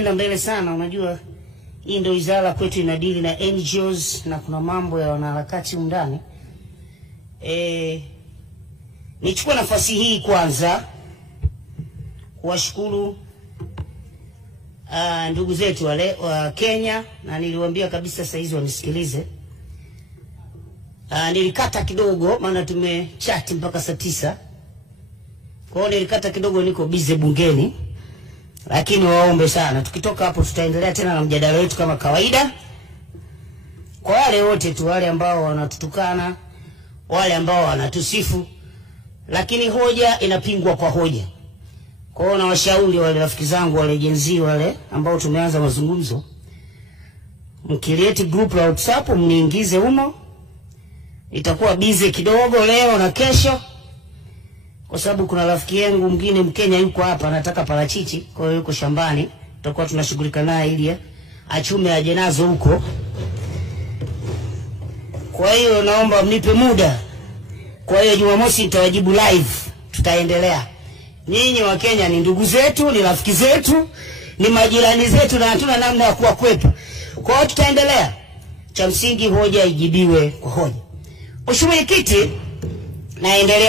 Enda mbele sana, unajua hii ndio wizara kwetu inadili na NGOs na kuna mambo ya wanaharakati ndani. Nichukua nafasi hii kwanza kuwashukuru ndugu zetu wale wa Kenya, na niliwaambia kabisa saa hizi wanisikilize. Nilikata kidogo maana tumechat mpaka saa 9. Kwa hiyo nilikata kidogo, niko busy bungeni. Lakini waombe sana, tukitoka hapo tutaendelea tena na mjadala wetu kama kawaida. Kwa wale wote tu, wale ambao wanatutukana, wale ambao wanatusifu, lakini hoja inapingwa kwa hoja. Kwa hiyo na washauri wale rafiki zangu wale jenzi wale ambao tumeanza mazungumzo, mkilieti group la WhatsApp mniingize humo. Itakuwa busy kidogo leo na kesho, kwa sababu kuna rafiki yangu mwingine Mkenya yuko hapa anataka parachichi, kwa hiyo yuko shambani, tutakuwa tunashughulika naye ili achume aje nazo huko. Kwa hiyo naomba mnipe muda. Kwa hiyo Jumamosi nitawajibu live, tutaendelea. Nyinyi wa Kenya ni ndugu zetu, ni rafiki zetu, ni majirani zetu, na hatuna namna ya kuwakwepa. Kwa hiyo tutaendelea. Cha msingi hoja ijibiwe kwa hoja. Mheshimiwa Mwenyekiti, naendelea.